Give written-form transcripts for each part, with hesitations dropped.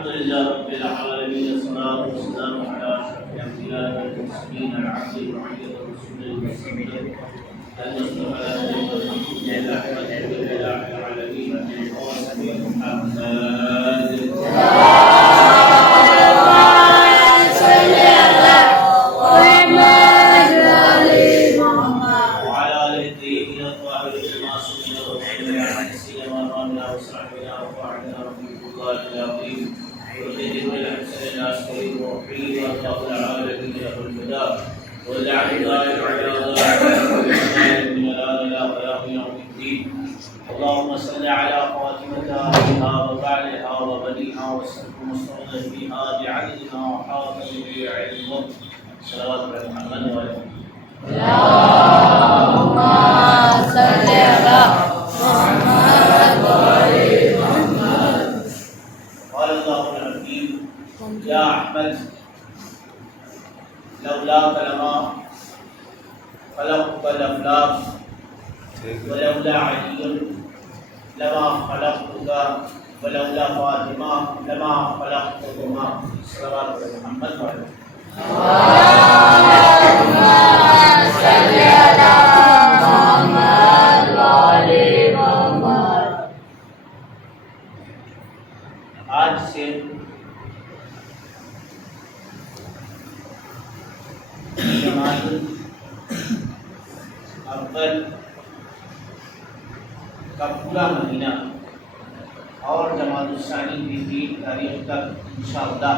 الحمد لله رب العالمين الصلاة والسلام على أشرف الأنبياء والمرسلين العبد الوحيد الرسول المصطفى المصطفى إلى رحمة العالمين القاسم محمد اللهم صل على فاطمة أبيها وبعلها وبنيها وسلم مستودعها بعدلها وحاطب بعلمك صلوات على محمد وعلى اللهم صل على محمد وعلى محمد. قال الله العظيم يا أحمد لولاك لما خلقت الأفلاك ولولا علي لما خلقتك ولولا فاطمة لما خلقتكما صلوات على محمد وعلى اللهم صل على محمد وعلى محمد. آج سے جماعت اول کا پورا مہینہ اور جماعت الثانی کی 3 تاریخ تک انشاءاللہ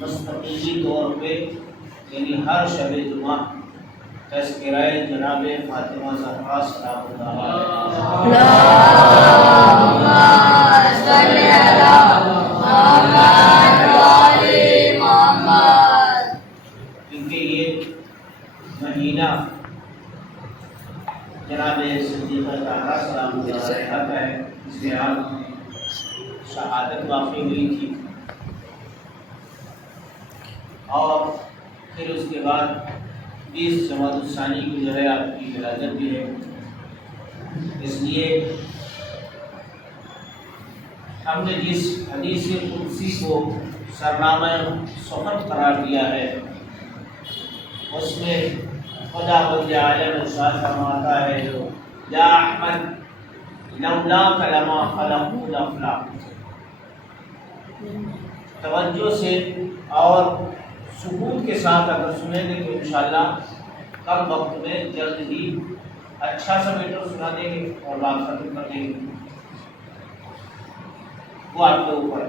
مستقلی طور پہ یعنی ہر شب جمعہ تذکرہ جناب فاطمہ زہرا سلام اللہ اللهم صل على محمد وعلى محمد. کیونکہ یہ مہینہ جناب صدیقہ زہرا سلام اللہ علیہا کا ہے، اس میں آپ شہادت واقع ہوئی تھی اور پھر اس کے بعد 20 جماعت الثانی کی جو ہے آپ کی ولادت بھی ہے. اس لیے ہم نے جس حدیث قدسی کو سرنامہ سخن قرار دیا ہے اس میں خدا بند عالم ارشاد فرماتا ہے جو یا احمد لولاک لما خلقت الافلاک. توجہ سے اور سکوت کے ساتھ اگر سنیں گے تو انشاءاللہ کم وقت میں جلد ہی اچھا سا میٹر سنا دیں گے اور بات ختم کر دیں گے. وہ آپ کے اوپر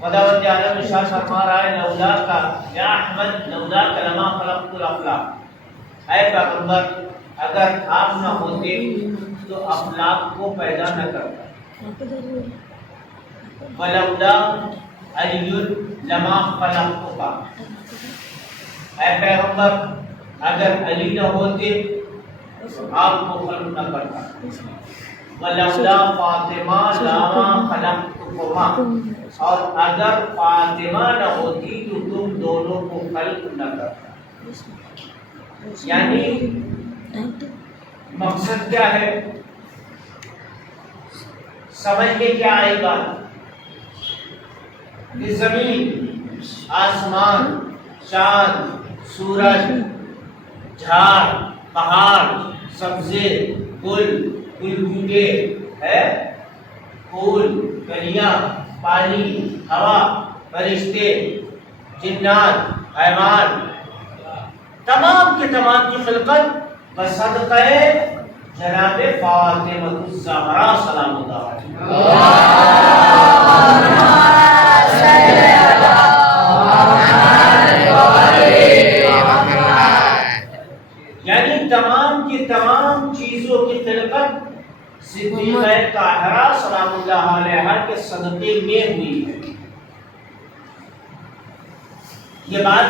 خداوند عالم ارشاد فرما رہا ہے لولاک یا احمد لولاک لما خلقت الافلاک. اے پیغمبر اگر آپ نہ ہوتے تو افلاک کو پیدا نہ کرتا. ولولا علی لما خلقتک. اے پیغمبر اگر علی نہ ہوتے تو آپ کو خلق نہ کرتا. ولولا فاطمہ لما خلقتکما. اور اگر فاطمہ نہ ہوتی تو تم دونوں کو خلق نہ کرتا. یعنی مقصد کیا ہے، سمجھ کے کیا آئے گا کہ زمین، آسمان، چاند، سورج، جھاڑ، پہاڑ، سبزے، گل، بوٹے ہے، پھول، کلیاں، پانی، ہوا، فرشتے، جنات، حیوان، تمام کے تمام کی خلقت بصدقہ جناب فاطمہ الزہرا سلام اللہ علیہا. یعنی تمام کی تمام چیزوں کی خلقت صدیقہ طاہرہ سلام اللہ علیہا کے صدقے میں ہوئی ہے. یہ بات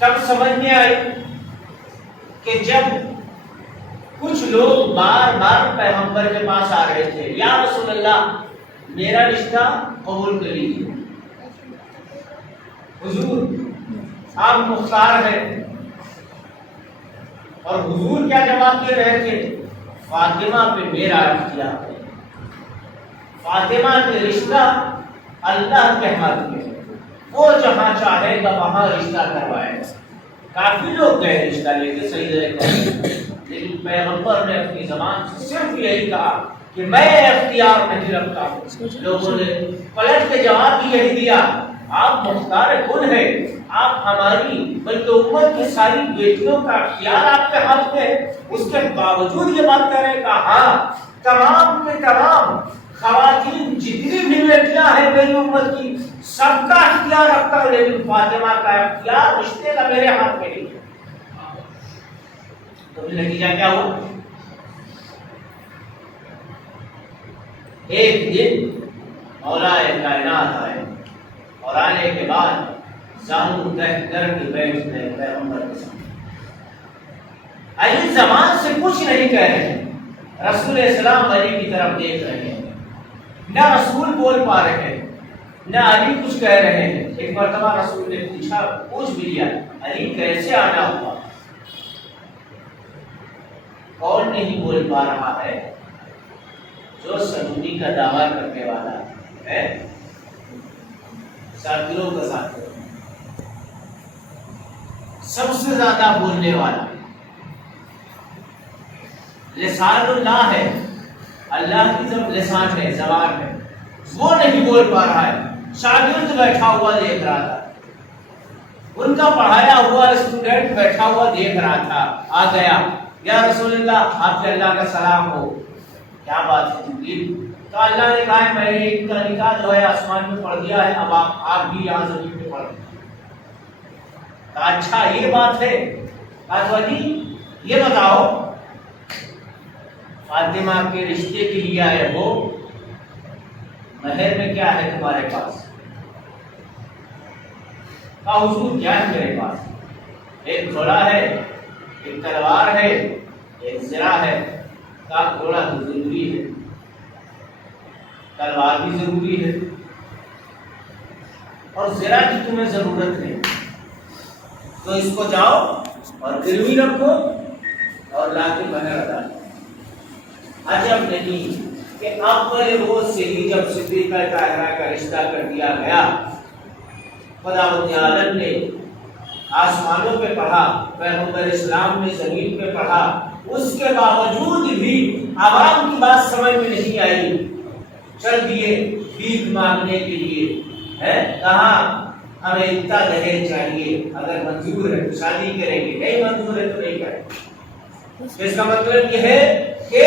کب سمجھ میں آئی کہ جب کچھ لوگ بار بار پیغمبر کے پاس آ رہے تھے، یا رسول اللہ میرا رشتہ قبول کر لیجیے، حضور آپ مختار ہیں. اور حضور کیا جواب دے رہے تھے؟ فاطمہ پہ میرا اختیار ہے، فاطمہ کے رشتہ اللہ کے ہاتھ میں، وہ جہاں چاہے گا وہاں رشتہ کروائے گا۔ کافی لوگ گئے رشتہ لے کے صحیح رہے، لیکن پیغمبر نے اپنی زبان سے صرف یہی کہا کہ میں اختیار نہیں رکھتا ہوں۔ لوگوں نے پلٹ کے جواب بھی یہی دیا، آپ مختار کن ہیں، آپ ہماری بلکہ امت کی ساری بیٹیوں کا اختیار آپ کے ہاتھ میں ہے، اس کے باوجود یہ بات کہہ رہے ہیں کہ ہاں تمام کے تمام خواتین جتنی بھی بیٹیاں ہیں میری امت کی سب کا اختیار رکھتا ہوں، لیکن فاطمہ کا اختیار رشتے کا میرے ہاتھ میں نہیں ہے۔ تو نتیجہ کیا ہوا؟ ایک دن مولا کائنات آئے اور آنے کے بعد زانو تہ کر کے بیٹھ گئے پیغمبر کے سامنے۔ علی زبان سے کچھ نہیں کہہ رہے ہیں، رسول اسلام علی کی طرف دیکھ رہے ہیں، نہ رسول بول پا رہے ہیں نہ علی کچھ کہہ رہے ہیں۔ ایک مرتبہ رسول نے پوچھ بھی لیا، علی کیسے آنا ہوا؟ کون نہیں بول پا رہا ہے؟ جو سنونی کا دعویٰ کرنے والا ہے، ساتھیوں کا ساتھ سب سے زیادہ بولنے والا لسان اللہ ہے، اللہ کی جب لسان ہے، زبان ہے، وہ نہیں بول پا رہا ہے۔ شاگرد بیٹھا ہوا دیکھ رہا تھا، ان کا پڑھایا ہوا اسٹوڈنٹ بیٹھا ہوا دیکھ رہا تھا، آ گیا، یا رسول اللہ آپ کے اللہ کا سلام ہو۔ کیا بات ہے جبریل؟ تو اللہ نے کہا میں نے ان کا نکاح جو ہے آسمان میں پڑھ دیا ہے، اب آپ بھی یہاں زمین میں پڑھ دیں۔ اچھا یہ بات ہے، علی یہ بتاؤ فاطمہ کے رشتے کے لیے آئے ہو، مہر میں کیا ہے تمہارے پاس؟ کہا حضور کیا ہے میرے پاس؟ ایک گھوڑا ہے، ایک تلوار ہے، ایک زرہ ہے۔ کہا گھوڑا تو ضروری ہے، تلوار بھی ضروری ہے، اور زرہ کی تمہیں ضرورت نہیں، تو اس کو جاؤ اور گروی رکھو اور لا کے مہر ادا کرو۔ عجب نہیں کہ اول روز سے ہی جب صدیقہ طاہرہ کا رشتہ کر دیا گیا، خداوند عالم نے آسمانوں پہ پڑھا، پیغمبر اسلام نے زمین پہ پڑھا، اس کے باوجود بھی عوام کی بات سمجھ میں نہیں آئی، چل دیے بھیک مانگنے کے لیے، ہے کہاں ہمیں اتنا دہیج چاہیے، اگر منظور ہے تو شادی کریں گے، نہیں منظور ہے تو نہیں کریں گے۔ اس کا مطلب یہ ہے کہ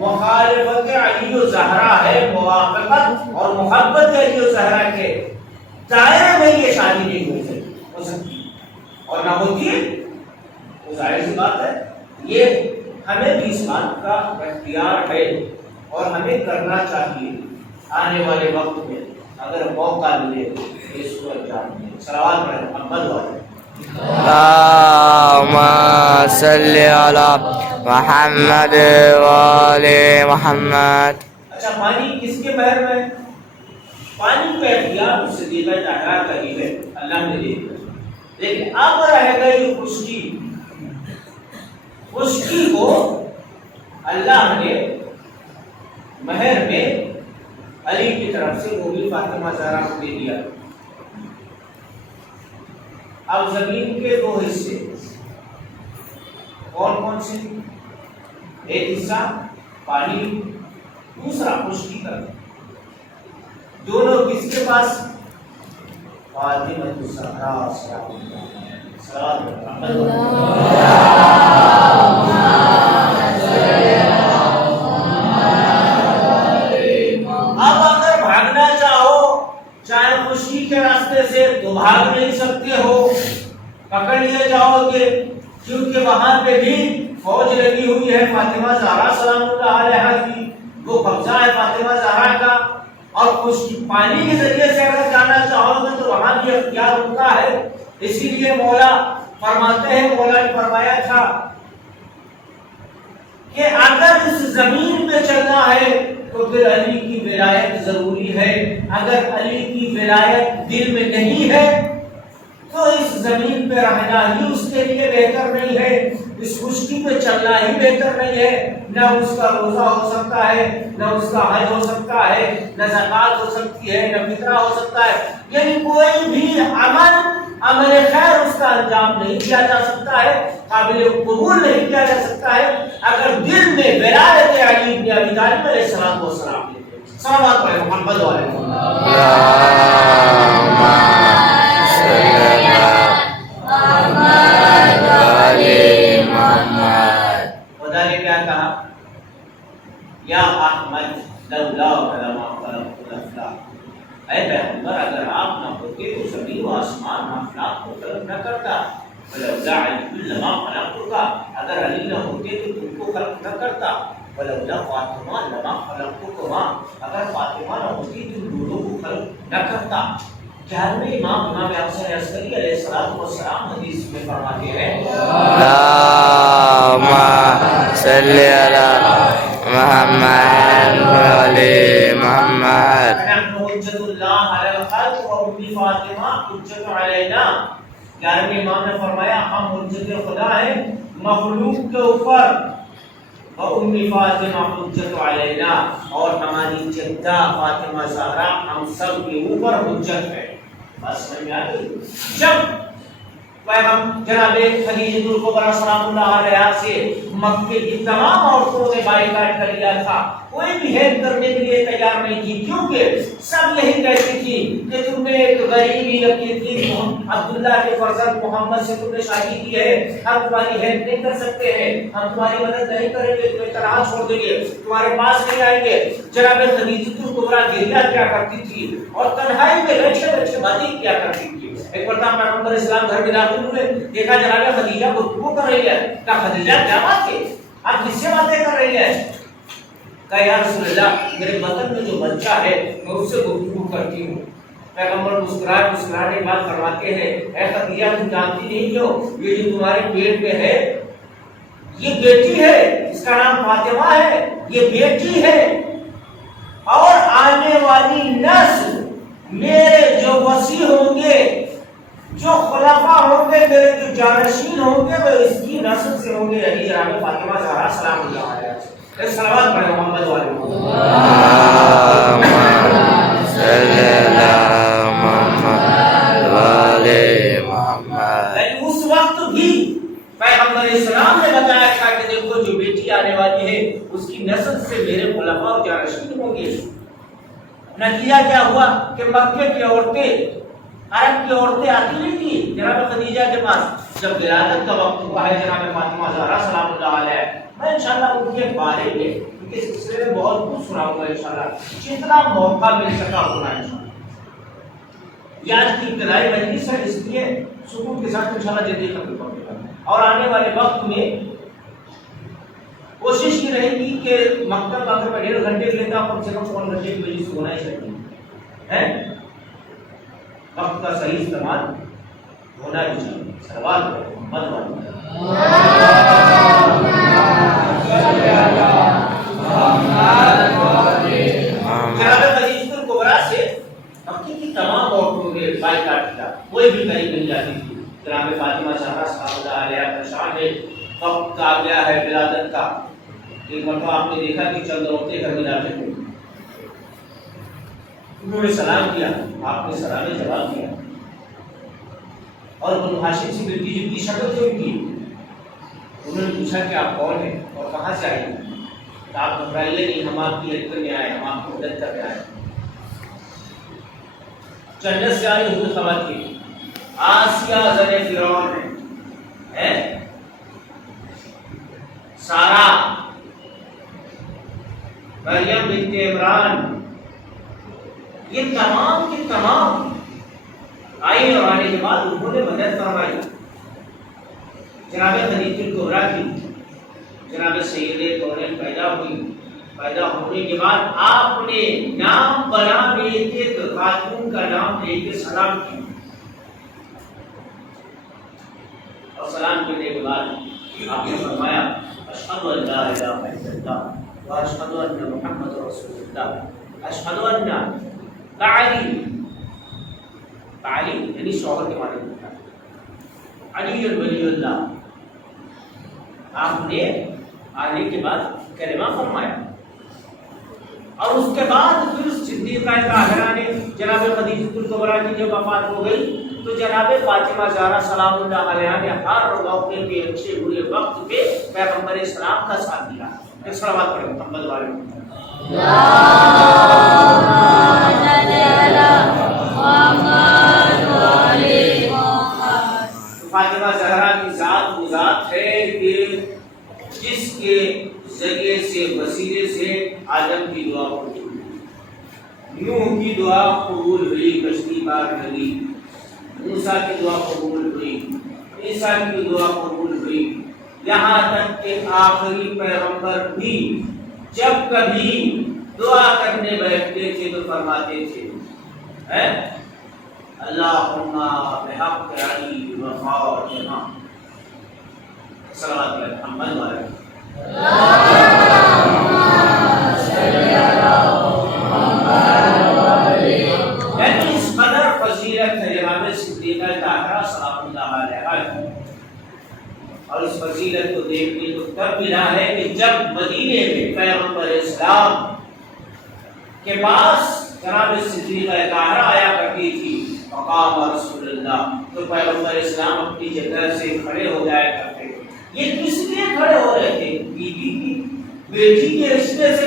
مخالفت علی و زہرا ہے، موافقت اور محبت علی و زہرا کے دائرے میں یہ شادی نہیں ہو سکتی، اور نہ ہوتی ہے تو ظاہر سی بات ہے یہ ہمیں بھی اس بات کا اختیار ہے اور ہمیں کرنا چاہیے۔ آنے والے وقت میں اگر موقع ملے اس کو جانیں۔ صلوات پڑھیں محمد والے۔ اللهم صل على محمد وآل محمد۔ اچھا پانی کس کے مہر میں؟ پانی کا اختیار صدیقہ طاہرہ کا ہی ہے، اللہ نے دے دیا، لیکن اب رہ گئی خشکی۔ خشکی کو اللہ نے مہر میں علی کی طرف سے وہ بھی فاطمہ زہرا کو دے دیا۔ اب زمین کے دو حصے کون کون سے؟ ایک حصہ پانی، دوسرا خشکی کا۔ دونوں کس کے پاس؟ فاطمہ الزہرا صلوات اب اگر بھاگنا چاہو چاہے خشکی کے راستے سے تو بھاگ نہیں سکتے ہو، پکڑ لیے جاؤ گے، کیونکہ وہاں پہ بھی فوج لگی ہوئی ہے فاطمہ زہرا سلام اللہ علیہا کی، وہ قبضہ ہے فاطمہ زہرا کا، اور خشکی پانی کے ذریعے سے اگر جانا چاہو گے تو وہاں بھی اختیار ہوتا ہے۔ اسی لیے مولا فرماتے ہیں، مولا نے فرمایا تھا کہ اگر اس زمین پہ چلنا ہے تو پھر علی کی ولایت ضروری ہے، اگر علی کی ولایت دل میں نہیں ہے تو تو اس زمین پہ رہنا ہی اس کے لیے بہتر نہیں ہے، اس خشکی پہ چلنا ہی بہتر نہیں ہے؟ نہ اس کا روزہ ہو سکتا ہے، نہ اس کا حج ہو سکتا ہے، نہ زکات ہو سکتی ہے، نہ فطرہ ہو سکتا ہے، یعنی کوئی بھی عمل خیر اس کا انجام نہیں کیا جا سکتا ہے، قابل قبول نہیں کیا جا سکتا ہے اگر دل میں ولایت علی بن ابی طالب علیہ السلام کو سلام دیتے ہیں۔ صلوات پڑھیں محمد علیہ خدا نے کیا کہا؟ یا احمد لولا کلمہ خلقت الافلاق، اے پیغمبر اگر آپ نہ ہوتے تو زمین و آسمان افلاق کو خلق نہ کرتا، ولولا علی لما خلقتک، اگر علی نہ ہوتے تو تم کو خلق نہ کرتا، ولولا فاطمہ لما خلقتکما، اگر فاطمہ نہ ہوتی تو دونوں کو خلق نہ کرتا۔ 11ویں امام حسن عسکری علیہ السلام حدیث میں فرماتے ہیں اللہم صلی علی محمد وعلی محمد نحن حجت اللہ علی الخلق و ام فاطمہ حجت علینا۔ 11ویں امام نے فرمایا ہم حجت خدا ہیں مخلوق کے اوپر، و ام فاطمہ حجت علینا، اور ہماری جدہ فاطمہ زہرا ہم سب کے اوپر حجت ہے۔ بس سمجھ میں آ گئی؟ جب پیغمبر جناب خدیجہ الکبریٰ سلام اللہ علیہا سے مکے کی تمام عورتوں نے بائیکاٹ کر لیا تھا، کوئی بھی ہیلپ کرنے کے لیے تیار نہیں تھی، کیونکہ سب یہی کہتی تھی کہ تم نے ایک غریبی یتیم عبداللہ کے فرزند محمد سے تم نے شادی کی ہے، ہم تمہاری ہیلپ نہیں کر سکتے ہیں، ہم تمہاری مدد نہیں کریں گے، تمہیں تنہا چھوڑ دیں گے، تمہارے پاس نہیں آئیں گے۔ جناب خدیجہ الکبریٰ گریہ کیا کرتی تھی اور تنہائی میں بیٹھے بیٹھے باتیں کیا کرتی تھی۔ ایک مرتبہ پیغمبر اسلام گھر میں داخل ہوئے، دیکھا جناب خدیجہ گفتگو کر رہی ہے، کہا خدیجہ کیا بات ہے، آپ کس سے باتیں کر رہی ہیں؟ کہا یا رسول اللہ میرے بطن میں جو بچہ ہے میں اس سے گفتگو کرتی ہوں۔ پیغمبر مسکرانے کے بعد فرماتے ہیں اے خدیجہ تم جانتی نہیں ہو یہ جو تمہارے پیٹ میں ہے یہ بیٹی ہے، اس کا نام فاطمہ ہے، یہ بیٹی ہے، اور آنے والی نسل میرے جو وصی ہوں گے، جو خلفاء ہوں گے، میرے جو جانشین ہوں گے وہ اس کی نسل سے ہوں گے، یعنی جناب فاطمہ زہرا سلام اللہ علیہا۔ ایک صلوات پڑھیں محمد والے محمد۔ اس وقت بھی پیغمبر اسلام نے بتایا تھا کہ دیکھو جو بیٹی آنے والی ہے اس کی نسل سے میرے خلفاء اور جانشین ہوں گے۔ نتیجہ کیا ہوا کہ مکے کی عورتیں، عرب کی عورتیں آتی نہیں تھی جناب خدیجہ کے پاس، جب ولادت کا وقت ہوا ہے جناب فاطمہ زہرا سلام اللہ علیہا، میں انشاءاللہ ان کے بارے میں ان کے سلسلے میں بہت کچھ سناؤں گا انشاءاللہ، جتنا موقع مل سکا ہونا انشاءاللہ۔ یہ آج کی ابتدائی مجلس ہے، اس لیے سکون کے ساتھ انشاءاللہ جلدی ختم کر دے گا، اور آنے والے وقت میں کوشش کی رہے گی کہ مکتب آخر میں 1.5 گھنٹے لیتا کم سے کم 1 گھنٹے کی مجلس ہونا ہی چاہیے، وقت کا صحیح استعمال ہونا ہی چاہیے۔ سوال محمد والے جناب خدیجہ الکبریٰ سے مکے کی تمام عورتوں نے بائیکاٹ کیا، کوئی بھی قریب نہیں جاتی تھی۔ جناب فاطمہ زہرا سلام اللہ علیہا کا شان ہے، وقت آ گیا ہے ولادت کا۔ ایک مرتبہ آپ نے دیکھا کہ چند عورتیں گھر میں داخل ہوئی، انہوں نے سلام کیا، آپ نے سلام جواب دیا، اور بنو ہاشم سے ملتی جلتی شکل تھی ان کی۔ انہوں نے پوچھا کہ آپ کون ہیں اور کہاں سے آئے ہیں؟ تو آپ گھبرائیے نہیں، ہم آپ کی ہیلپ کرنے آئے، ہم آپ کو مدد کرنے آئے۔ جنت سے آئی ہوئی خواتین، آسیہ زن فرعون ہے، سارا، مریم بنت عمران، یہ تمام کی تمام آئی، اور آنے کے بعد انہوں نے مدد فرمائی جناب خدیجہ الکبریٰ کی۔ جناب سید کونین پیدا ہوئی، پیدا ہونے کے بعد آپ نے نام بنا میں ایک خاتون کا نام لے کے سلام کیا، اور سلام کرنے کے بعد آپ نے فرمایا اشہد ان لا الہ الا اللہ واشہد ان محمد رسول اللہ، اشہد ان تعلی، تعلی یعنی شوہر کے معنی ہوتا ہے، علی ولی اللہ. آپ نے آنے کے بعد کلمہ فرمایا اور اس کے بعد پھر صدیقہ طاہرہ نے جناب خدیجہ الکبریٰ کی جب وفات ہو گئی تو جناب فاطمہ زہرا سلام اللہ علیہا نے ہر موقع پہ اچھے برے وقت پہ پیغمبر اسلام کا ساتھ دیا. ایک صلوات پڑھیں محمد والے فاطمہ زہرا کی ذات وہ ذات ہے کہ جس کے ذریعے سے وسیلے سے آدم کی دعا قبول ہوئی، نوح کی دعا قبول ہوئی، کشتی پار لگی، موسیٰ کی دعا قبول ہوئی، عیسیٰ کی دعا قبول ہوئی، یہاں تک کہ آخری پیغمبر بھی جب کبھی دعا کرنے بیٹھتے تھے تو فرماتے تھے اللہم بحق علی و فاطمہ. صلوات علی محمد و علی یعنی اس قدر فضیلت ہے جناب صدیقہ طاہرہ سلام اللہ علیہا. اور اس فضیلت کو دیکھنے کو تب ملا ہے کہ جب مدینے میں پیغمبر اسلام کے پاس جناب صدیقہ طاہرہ آیا کرتی تھی مقام رسول اللہ تو پیغمبر اسلام اپنی جگہ سے کھڑے ہو جایا کرتے تھے. یہ کس لیے کھڑے ہو رہے تھے؟ بیوی کی بیٹی کے رشتے سے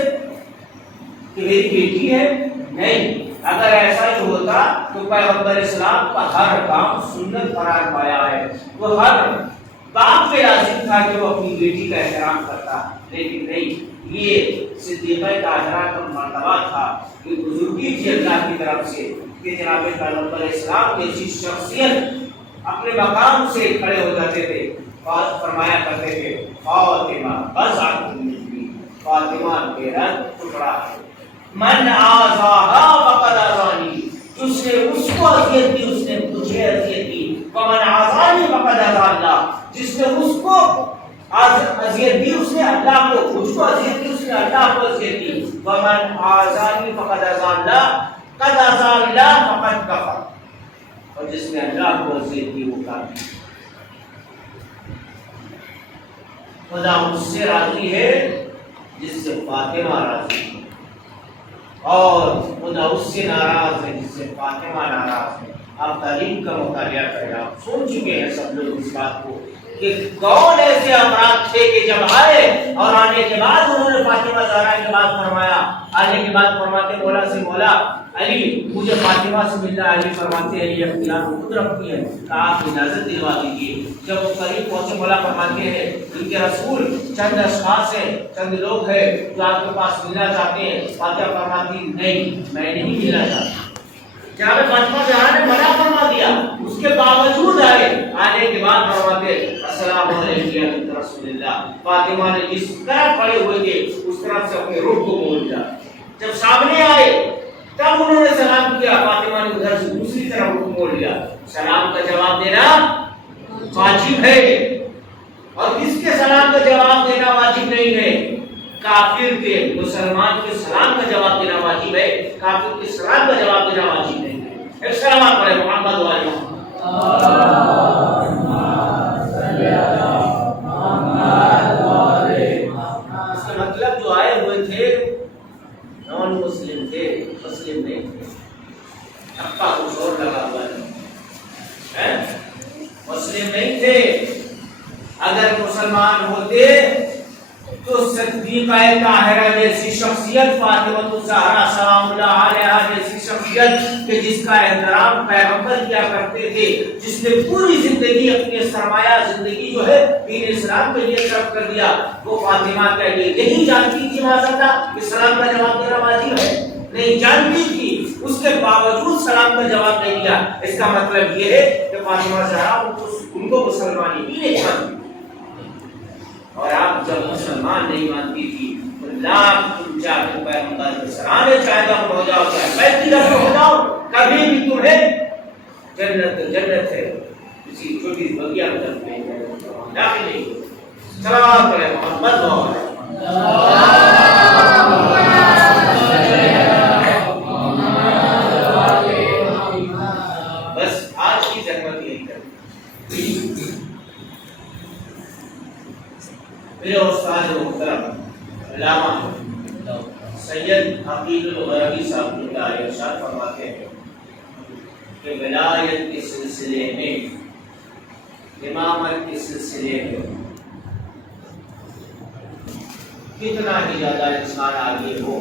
کہ میری بیٹی ہے؟ نہیں. اگر ایسا ہی ہوتا تو پیغمبر اسلام کا ہر کام سنت قرار پایا ہے. وہ ہر باپ پہ لازم تھا کہ وہ اپنی بیٹی کا احترام کرتا، لیکن نہیں. یہ صدیقہ طاہرہ کا مرتبہ تھا کہ بزرگی تھی اللہ کی طرف سے کہ جناب پیغمبر اسلام کی ایسی شخصیت اپنے مقام سے کھڑے ہو جاتے تھے اور فرمایا کرتے تھے فاطمہ بضعۃ منی، فاطمہ میرا ٹکڑا ہے. من آذاہا فقد آذانی، جس نے اس کو اذیت دی اس نے مجھے اذیت دی. ومن آذانی فقد آذا اللہ، جس نے اس کو اذیت دی اس نے اللہ کو، مجھ کو اذیت دی اس نے اللہ کو اذیت دی. ومن آذانی فقد آذا اللہ، قد آذا اللہ فقد کفر، اور جس نے اللہ کو اذیت دی وہ کافر. خدا مجھ سے راضی ہے جس سے فاطمہ راضی ہے، اور خدا اس سے ناراض ہے جس سے فاطمہ ناراض ہے. آپ تعلیم کا مطالعہ کریں، آپ سن چکے ہیں سب لوگ اس بات کو کہ کون ایسے افراد تھے کہ جب آئے اور آنے کے بعد انہوں نے فاطمہ زہرا کے بعد فرمایا، آنے کے بعد فرماتے مولا سے مولا علی مجھے فاطمہ سے ملنا. علی فرماتے ہیں یہ اختیار خود رکھتی ہے، آپ اجازت دلوا دیجیے. جب وہ قریب پہنچے مولا فرماتے ہیں ان کے رسول چند اشخاص ہیں، چند لوگ ہیں جو آپ کے پاس ملنا چاہتے ہیں. فاطمہ فرماتی نہیں میں نہیں ملنا چاہتا. جناب فاطمہ زہرا نے منع فرما دیا، اس کے باوجود آئے. آنے کے بعد فرماتے السلام علیکم یا بنت رسول اللہ. فاطمہ نے جس طرح کھڑے ہوئے تھے اس طرح سے اپنے رخ کو موڑ دیا. جب سامنے آئے تب انہوں نے سلام کیا، فاطمہ نے ادھر سے دوسری طرف رخ موڑ لیا. سلام کا جواب دینا واجب ہے، اور کس کے سلام کا جواب دینا واجب نہیں ہے؟ کافر کے. مسلمان کے سلام کا جواب دینا واجب ہے، کافر کے سلام کا جواب دینا واجب نہیں ہے. ایک سلام پڑھیں محمد و علی محمد. اس کا مطلب جو آئے ہوئے تھے نان مسلم تھے، مسلم نہیں تھے. ٹھپا کچھ اور لگا ہوا ہے، مسلم نہیں تھے. اگر مسلمان ہوتے تو صدیقہ طاہرہ جیسی شخصیت، فاطمہ الزہرا سلام اللہ علیہا جیسی شخصیت کہ جس کا احترام پیغمبر کیا کرتے تھے، جس نے پوری زندگی اپنی سرمایہ زندگی جو ہے دین اسلام کے لیے صرف کر دیا، وہ فاطمہ کے لیے نہیں جانتی تھی معذرت کہ سلام کا جواب دینا واجب ہے، نہیں جانتی تھی. اس کے باوجود سلام کا جواب نہیں دیا. اس کا مطلب یہ ہے کہ فاطمہ زہرا ان کو مسلمانی بھی نہیں مانتی. اور آپ جب مسلمان نہیں مانتی تھی تو لاکھ تم جا کے پیغمبر کے سرانے چاہے دفن ہو جاؤ چاہے بیت دفن ہو جاؤ، کبھی بھی تمہیں جنت جنت ہے، کسی چھوٹی بگیا میں داخل نہیں. سلام کرے محمد بس آج کی زحمت یہی کر صاحب کیا ارشاد فرماتے ہیں کہ ولایت کے سلسلے میں، امامت کے سلسلے میں کتنا ہی زیادہ انسان آگے ہو،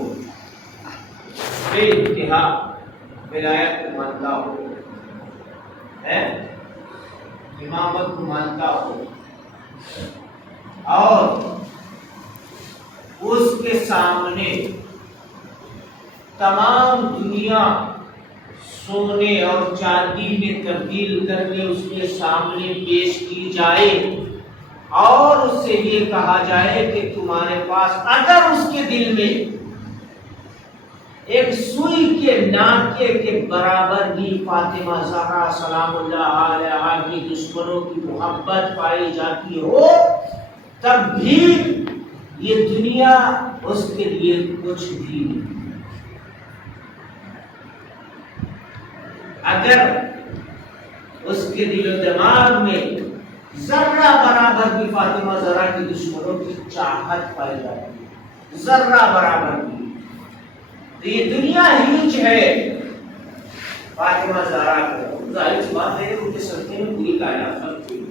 بے انتہا ولایت کو مانتا ہو، امامت کو مانتا ہو، اور اس کے سامنے تمام دنیا سونے اور چاندی میں تبدیل کر کے اس کے سامنے پیش کی جائے اور اس سے یہ کہا جائے کہ تمہارے پاس اگر اس کے دل میں ایک سوئی کے ناکے کے برابر بھی فاطمہ زہرا سلام اللہ علیہا کی دشمنوں کی محبت پائی جاتی ہو، تب بھی یہ دنیا اس کے لیے کچھ بھی نہیں۔ اگر اس کے دل و دماغ میں ذرہ برابر بھی فاطمہ زہرا کی دشمنوں کی چاہت پائی جاتی ہے، ذرہ برابر بھی، تو یہ دنیا ہیچ ہے فاطمہ زہرا کو۔ ظاہر سی بات ہے ان کے صدقے میں پوری کائنات خلق ہوئی۔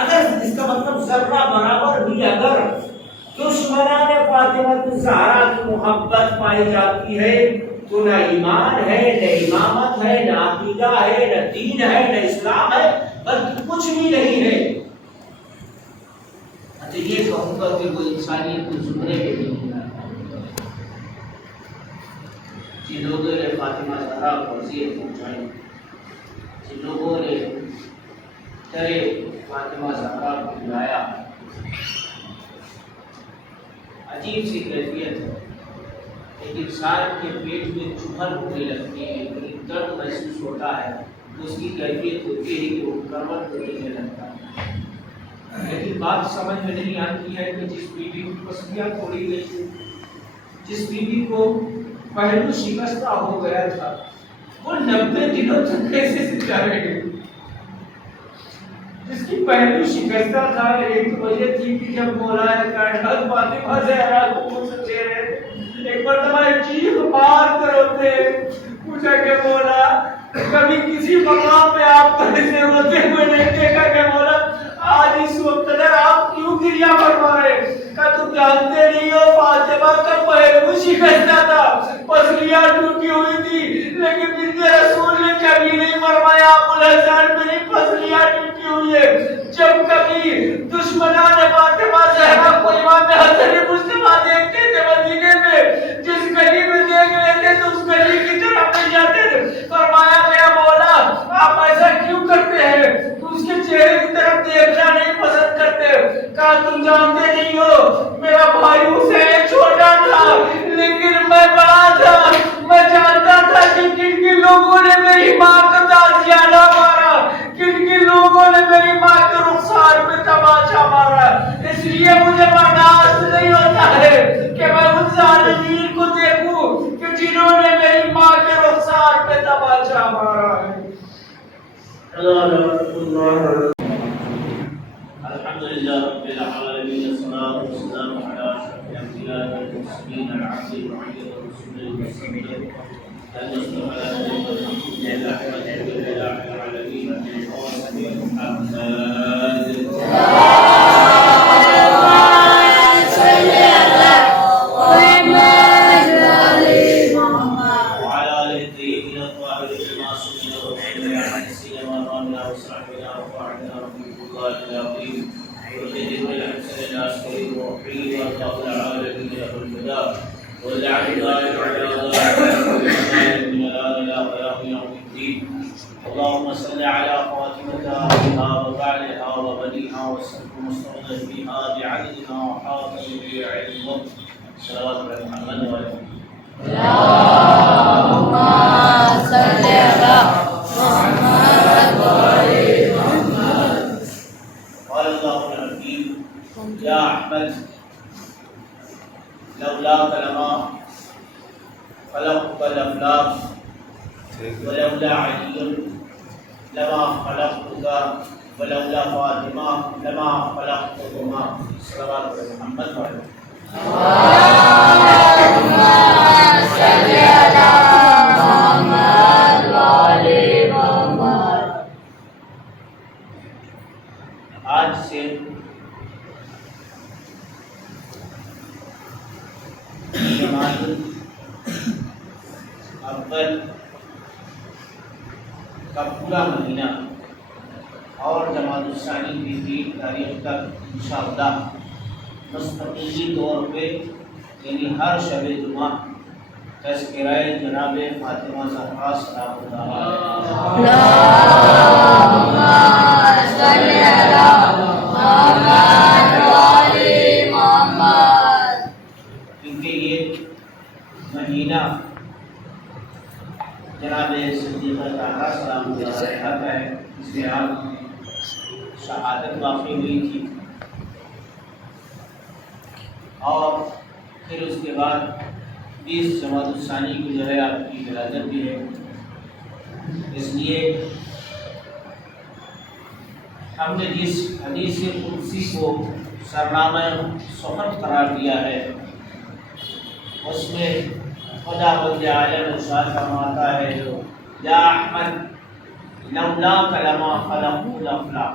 اگر اس کا مطلب ذرہ برابر بھی اگر دشمنان فاطمہ زہرا کی محبت پائی جاتی ہے تو نہ ایمان ہے، نہ امامت ہے، نہ عقیدہ ہے، نہ دین ہے، نہ اسلام ہے، بلکہ کچھ بھی نہیں ہے۔ تو یہ کہوں گا کہ وہ انسانیت کے زمرے میں نہیں آتا۔ جن لوگوں نے فاطمہ زہرا کو اذیت پہنچائی، جن لوگوں نے ترے فاطمہ زہرا کو گرایا، عجیب سی کیفیت ہے، ایک انسان کے پیٹ میں چبھن ہونے لگتی ہے، ایک درد محسوس ہوتا ہے تو اس کی کیفیت ہوتی ہے کہ وہ کروٹ دینے لگتا ہے۔ لیکن بات سمجھ میں نہیں آتی ہے کہ جس بیوی کی پسلیاں توڑی گئی تھی، جس بیوی کو پہلو شکستہ ہو گیا تھا، وہ 90 دنوں تک کیسے زندہ رہے؟ جس کی پہلو شکستہ تھا، ایک وجہ تھی کہ جب مولا کائنات فاطمہ زہرا کو مجھ سے رہے، ایک مرتبہ چیخ مار کر روتے، پوچھا کہ مولا کبھی کسی مقام پہ آپ کو ایسے روتے ہوئے نہیں دیکھا کہ مولا آج اس وقت تک آپ کیوں گریہ فرما رہے؟ کہ تم جانتے نہیں ہو فاطمہ کا پہلو شکستہ تھا، پسلیاں ٹوٹی ہوئی تھی، لیکن بنت رسول نے کبھی نہیں فرمایا ابو الحسن میری پسلیاں ٹوٹی ہوئی ہے۔ جب کبھی دشمنان فاطمہ زہرا کو امام حسن مصطفیٰ دیکھتے تھے مدینے میں، جس گلی میں دیکھ لیتے تو اس گلی کی طرف نہیں جاتے تھے، فرمایا میرا مولا آپ ایسا کیوں کرتے ہیں؟ تو اس کے چہرے کی طرف دیکھنا نہیں پسند کرتے۔ کہا تم جانتے نہیں ہو میرا بھائی حسین چھوٹا تھا لیکن میں بڑا تھا، میں جانتا تھا کہ کن کن لوگوں نے میری ماں کا تازیانہ مارا، کن کن لوگوں نے میری ماں کے رخسار پہ تماچا مارا، اس لیے مجھے برداشت نہیں ہوتا ہے کہ میں ان ظالمین کو دیکھوں کہ جنہوں نے میری ماں کے رخسار پہ تماچا مارا ہے۔ الحمدللہ رب العالمین، الصلاۃ والسلام علی اشرف الانبیاء والمرسلین، العزیز العلی الرسول المصطفی المصطفى الى رحمة العالمين اللهم صل على فاطمة وبعلها وبنيها وسلم مستغنى بها بعدلها وحاطا بعلمك صلوات على محمد وعلى اللهم صل على محمد وعلى محمد. قال الله الحكيم يا أحمد لولاك لما خلقت الأفلاك ولولا علي لما خلقتك ولولا فاطمة لما خلقتكما صلوات على محمد وعلى اللهم صل على اول کا پورا مہینہ اور جماعت الثانی کی 3 تاریخ تک انشاءاللہ مستقلی طور پہ یعنی ہر شب جمعہ تذکرہ جناب فاطمہ زہرا سلام اللہ علیہا اللہم صلی علی محمد و آل محمد، کیونکہ یہ مہینہ جناب صدیقہ زہرا سلام اللہ علیہا کا ہے، اس میں آپ شہادت واقع ہوئی تھی اور پھر اس کے بعد 20 جماعت الثانی کی جو ہے آپ کی ولادت بھی ہے۔ اس لیے ہم نے جس حدیث قدسی کو سرنامہ سخن قرار دیا ہے اس میں خدا بند عالم ارشاد فرماتا ہے جو یا احمد لولاک لما خلقوا الافلاک،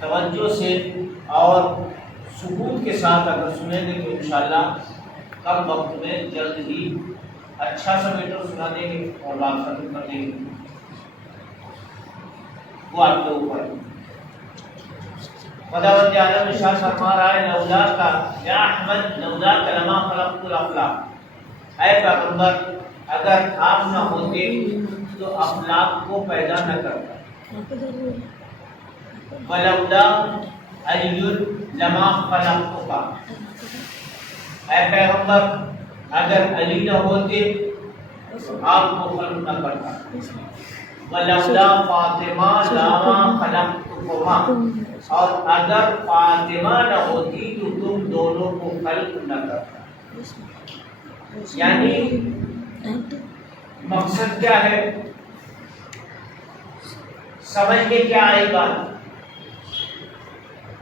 توجہ سے اور سکوت کے ساتھ اگر سنیں گے تو انشاءاللہ کم وقت میں جلد ہی اچھا سا میٹر سنا دیں گے اور بات ختم کر دیں گے، وہ آپ کے اوپر خداوند عالم ارشاد فرما رہا ہے لولاک یا احمد لولاک لما خلقت الافلاک، اے پیغمبر اگر آپ نہ ہوتے تو افلاک کو پیدا نہ کرتا، ولولا علی لما خلقتک، اے پیغمبر اگر علی نہ ہوتے تو آپ کو خلق نہ کرتا، ولولا فاطمہ لما خلقتکما، اور اگر فاطمہ نہ ہوتی تو تم دونوں کو خلق نہ کرتا۔ یعنی مقصد کیا ہے، سمجھ کے کیا آئی بات،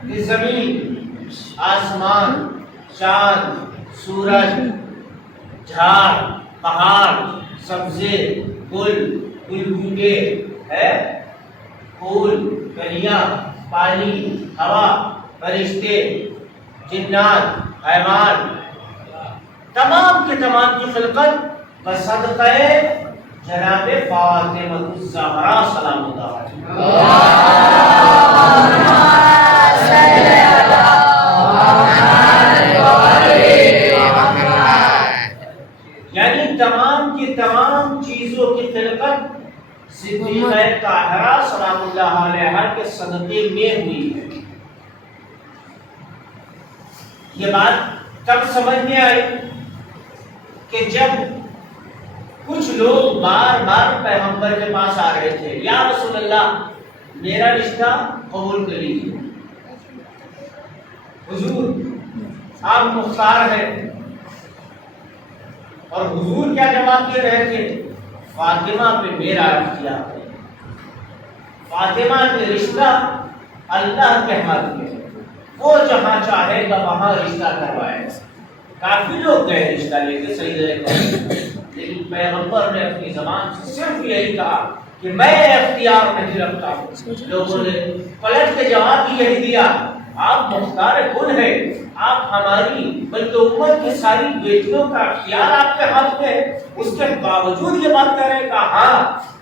یہ زمین، آسمان، چاند، سورج، جھاڑ، پہاڑ، سبزے، گل، بوٹے ہے، پھول، کلیاں، پانی، ہوا، فرشتے، جنات، حیوان، تمام کے تمام کی خلقت بصدقہ جناب فاطمہ الزہرا سلام اللہ یعنی تمام کی تمام چیزوں کی خلقت صدیقہ طاہرہ سلام اللہ علیہا کے صدقے میں ہوئی ہے۔ یہ بات کب سمجھ میں آئی کہ جب کچھ لوگ بار بار پیغمبر کے پاس آ رہے تھے، یا رسول اللہ میرا رشتہ قبول کر لیجیے، حضور آپ مختار ہیں، اور حضور کیا جواب دے رہے تھے، فاطمہ پہ میرا اختیار ہے، فاطمہ کے رشتہ اللہ کے ہاتھ میں ہے، وہ جہاں چاہے گا وہاں رشتہ کروائے گا۔ کافی لوگ گئے رشتہ لے کے صحیح رہے گا، لیکن پیغمبر نے اپنی زبان سے صرف یہی کہا کہ میں اختیار نہیں رکھتا ہوں۔ لوگوں نے پلٹ کے جواب بھی یہی دیا، آپ مختار کن ہیں، آپ ہماری بلکہ امت کی ساری بیٹیوں کا اختیار آپ کے ہاتھ میں ہے، اس کے باوجود یہ بات کہہ رہے کہ ہاں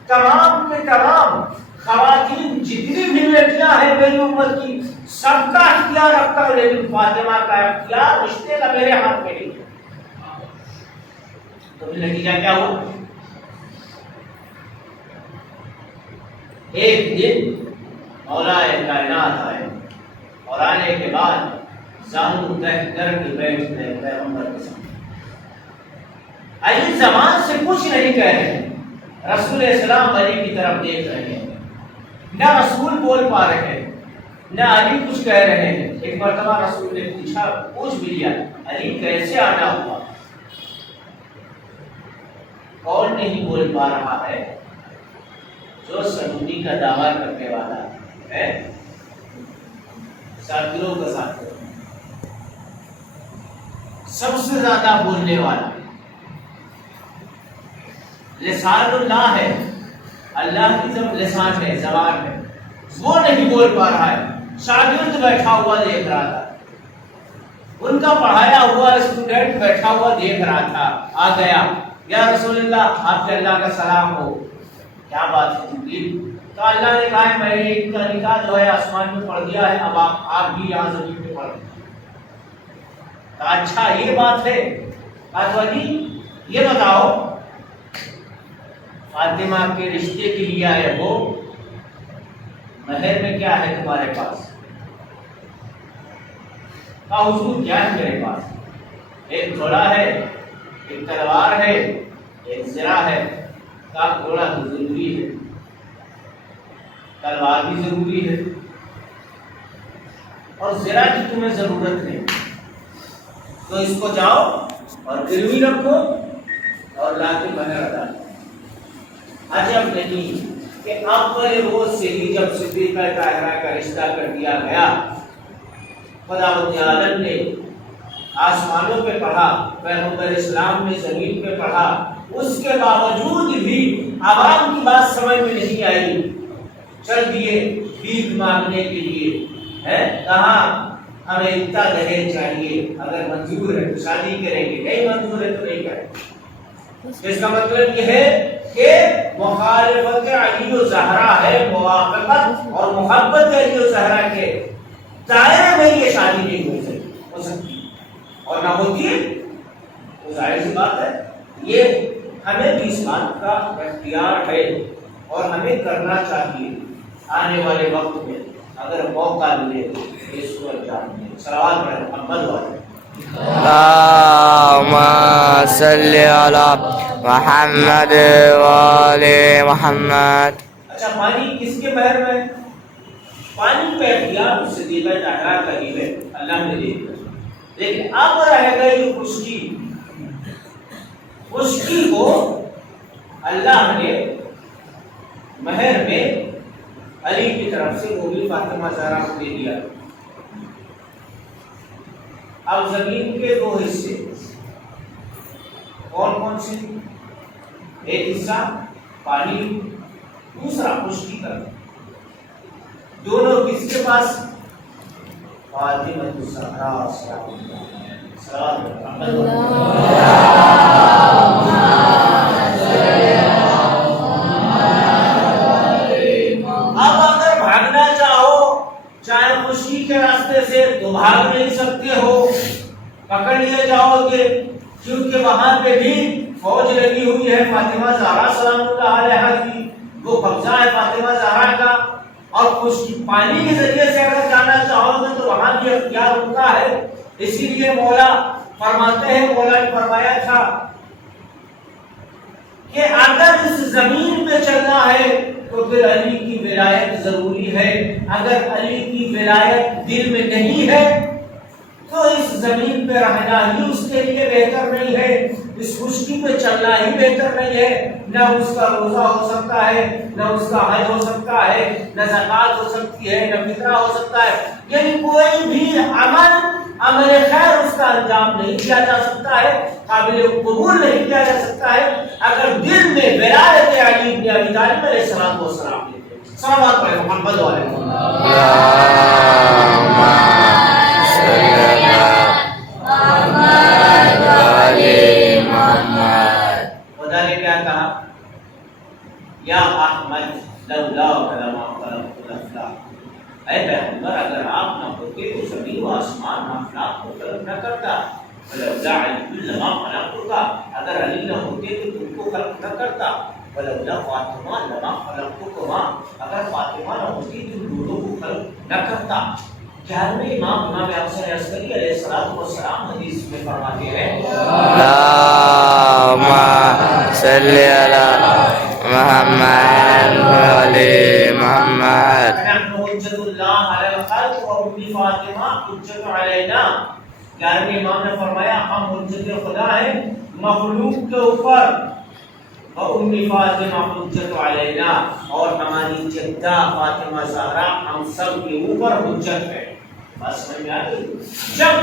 تمام کے تمام خواتین جتنی بھی بیٹیاں ہیں میری امت کی سب کا اختیار رکھتا ہوں، لیکن فاطمہ کا اختیار رشتے کا میرے ہاتھ میں نہیں ہے۔ تو نتیجہ کیا ہوا، ایک دن مولا کائنات آئے اور آنے کے بعد زانو تہ کر کے بیٹھ گئے پیغمبر کے سامنے۔ علی زبان سے کچھ نہیں کہہ رہے، رسول اسلام علی کی طرف دیکھ رہے ہیں، نہ رسول بول پا رہے ہیں نہ علی کچھ کہہ رہے ہیں۔ ایک مرتبہ رسول نے پوچھا، پوچھ بھی لیا، علی کیسے آنا ہوا؟ کون نہیں بول پا رہا ہے؟ جو سعودی کا دعویٰ کرنے والا ہے، ساتھیوں کا ساتھ سب سے زیادہ بولنے والا لسان اللہ ہے، اللہ کی جب لسان ہے، زبان ہے، وہ نہیں بول پا رہا ہے، شاگرد بیٹھا ہوا دیکھ رہا تھا۔ ان کا پڑھایا ہوا اسٹوڈنٹ بیٹھا ہوا دیکھ رہا تھا، آ گیا، یا رسول اللہ آپ کے اللہ کا سلام ہو، کیا بات ہے جبریل؟ تو اللہ نے کہا میں نے ان کا نکاح جو ہے آسمان میں پڑھ دیا ہے، اب آپ بھی یہاں زمین پہ پڑھ دیں۔ اچھا یہ بات ہے، جی یہ بتاؤ فاطمہ کے رشتے کے لیے آئے ہو، مہر میں کیا ہے تمہارے پاس؟ کہا حضور کیا ہے میرے پاس؟ ایک گھوڑا ہے، ایک تلوار ہے، ایک زرہ ہے۔ کہا گھوڑا تو ضروری ہے، تلوار بھی ضروری ہے، اور زرہ کی تمہیں ضرورت نہیں، تو اس کو جاؤ اور گروی رکھو اور لا کے مہر ادا کرو۔ عجب نہیں کہ اول روز سے ہی جب صدیقہ طاہرہ کا رشتہ کر دیا گیا، خداوند عالم نے آسمانوں پہ پڑھا، پیغمبر اسلام نے زمین پہ پڑھا، اس کے باوجود بھی عوام کی بات سمجھ میں نہیں آئی، چل دیے بھیک مانگنے کے لیے، ہے کہاں ہمیں اتنا دہیج چاہیے، اگر منظور ہے تو شادی کریں گے، نہیں منظور ہے تو نہیں کریں گے۔ اس کا مطلب یہ ہے کہ مخالفت علی و زہرا ہے، موافقت اور محبت علی و زہرا کے دائرے میں یہ شادی نہیں ہو سکتی، اور نہ ہوتی ہے تو ظاہر سی بات ہے۔ یہ ہمیں بھی اس بات کا اختیار ہے اور ہمیں کرنا چاہیے، آنے والے وقت میں اگر موقع ملے تو اس کو انجام دیں۔ صلوات پڑھیں محمد والے۔ اللهم صل على محمد وآل محمد۔ اچھا پانی کس کے مہر میں؟ پانی پہ اختیار صدیقہ طاہرہ کا ہی ہے، اللہ نے دے دیا، لیکن اب رہ گئی خشکی۔ خشکی کو اللہ نے مہر میں علی کی طرف سے وہ بھی فاطمہ زہرا کو دے دیا۔ اب زمین کے دو حصے کون کون سے؟ ایک حصہ پانی، دوسرا خشکی کا، دونوں کس کے پاس؟ فاطمہ الزہرا سلام اب اگر بھاگنا چاہو چاہے خشکی کے راستے سے تو بھاگ نہیں سکتے ہو، پکڑ لیے جاؤ گے، کیونکہ وہاں پہ بھی فوج لگی ہوئی ہے فاطمہ زہرا سلام اللہ علیہا کی، وہ قبضہ ہے فاطمہ زہرا کا، اور خشکی پانی کے ذریعے سے اگر جانا چاہو گے تو وہاں بھی اختیار ہوتا ہے۔ اسی لیے مولا فرماتے ہیں، مولا نے فرمایا تھا کہ اگر اس زمین پہ چلنا ہے تو پھر علی کی ولایت ضروری ہے، اگر علی کی ولایت دل میں نہیں ہے تو اس زمین پہ رہنا ہی اس کے لیے بہتر نہیں ہے، اس خشکی پہ چلنا ہی بہتر نہیں ہے۔ نہ اس کا روزہ ہو سکتا ہے، نہ اس کا حج ہو سکتا ہے، نہ زکوٰۃ ہو سکتی ہے، نہ فطرہ ہو سکتا ہے، یعنی کوئی بھی عمل خیر اس کا انجام نہیں کیا جا سکتا ہے، قابل قبول نہیں کیا جا سکتا ہے اگر دل میں ولایت علی بن ابی طالب علیہ السلام کو سلام دیتے ہیں۔ صلوات پڑھیں محمد والے خدا نے کیا کہا؟ یا احمد لولا لما خلقت الافلاق، اے پیغمبر اگر آپ نہ ہوتے تو زمین و آسمان افلاق کو خلق نہ کرتا، ولولا علی لما خلقتک، اگر علی نہ ہوتے تو تم کو خلق نہ کرتا، ولولا فاطمہ لما خلقتکما، اگر فاطمہ نہ ہوتی تو دونوں کو خلق نہ کرتا۔ 11ویں امام حسن عسکری علیہ السلام حدیث میں فرماتے ہیں اللهم صل على محمد وعلى محمد۔ نحن حجت اللہ علی الخلق و ام فاطمہ حجت علینا۔ 11ویں امام نے فرمایا ہم حجت خدا ہیں مخلوق کے اوپر، و ام فاطمہ حجت علینا، اور ہماری جدہ فاطمہ زہرا ہم سب کے اوپر حجت ہے۔ بس سمجھ میں آ گئی؟ جب